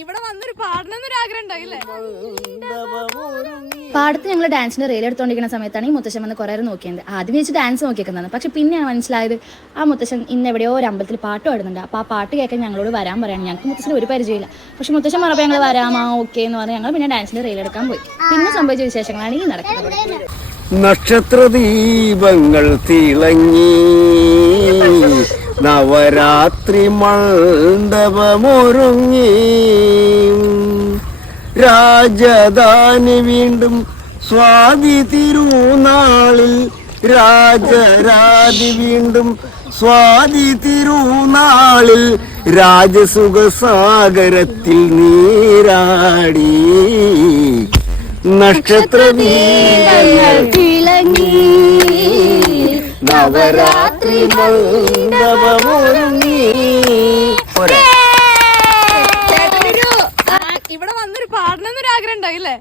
ഇവിടെ വന്നൊരു പാടണമെന്നൊരു ആഗ്രഹം ഉണ്ടായില്ലേ? പാടത്ത് ഞങ്ങൾ ഡാൻസിന്റെ റീൽ എടുത്തോണ്ടിരിക്കുന്ന സമയത്താണ് ഈ മുത്തശ്ശൻ വന്ന് കുറേ നോക്കിയത്. ആദ്യം വെച്ച് ഡാൻസ് നോക്കിയേക്കുന്നതാണ്. പക്ഷെ പിന്നെയാണ് മനസ്സിലായത് ആ മുത്തശ്ശൻ ഇന്ന് എവിടെയോ ഒരു അമ്പലത്തിൽ പാട്ട് പാടുന്നുണ്ട്. അപ്പോൾ ആ പാട്ട് കേൾക്കാൻ ഞങ്ങളോട് വരാൻ പറയാണ്. ഞങ്ങൾക്ക് മുത്തശ്ശന് ഒരു പരിചയമില്ല. പക്ഷെ മുത്തശ്ശൻ പറഞ്ഞപ്പോൾ ഞങ്ങൾ വരാമാ ഓക്കെ എന്ന് പറഞ്ഞ് ഞങ്ങൾ പിന്നെ ഡാൻസിന്റെ റീൽ എടുക്കാൻ പോയി. പിന്നെ സംഭവിച്ച വിശേഷങ്ങളാണ് ഈ നടക്കുന്നത്. നക്ഷത്രദീപങ്ങൾ തിളങ്ങി നവരാത്രി മണ്ഡപമൊരുങ്ങി രാജധാനി വീണ്ടും സ്വാതി തിരുനാളിൽ രാജരാതി വീണ്ടും സ്വാതി തിരുനാളിൽ രാജസുഖസാഗരത്തിൽ നീരാടി നക്ഷത്രദീപങ്ങൾ തിളങ്ങി നവരാത്രി മണ്ഡപമൊരുങ്ങി. ഇവിടെ വന്നൊരു പാടണമെന്നൊരു ആഗ്രഹം ഉണ്ടായില്ലേ?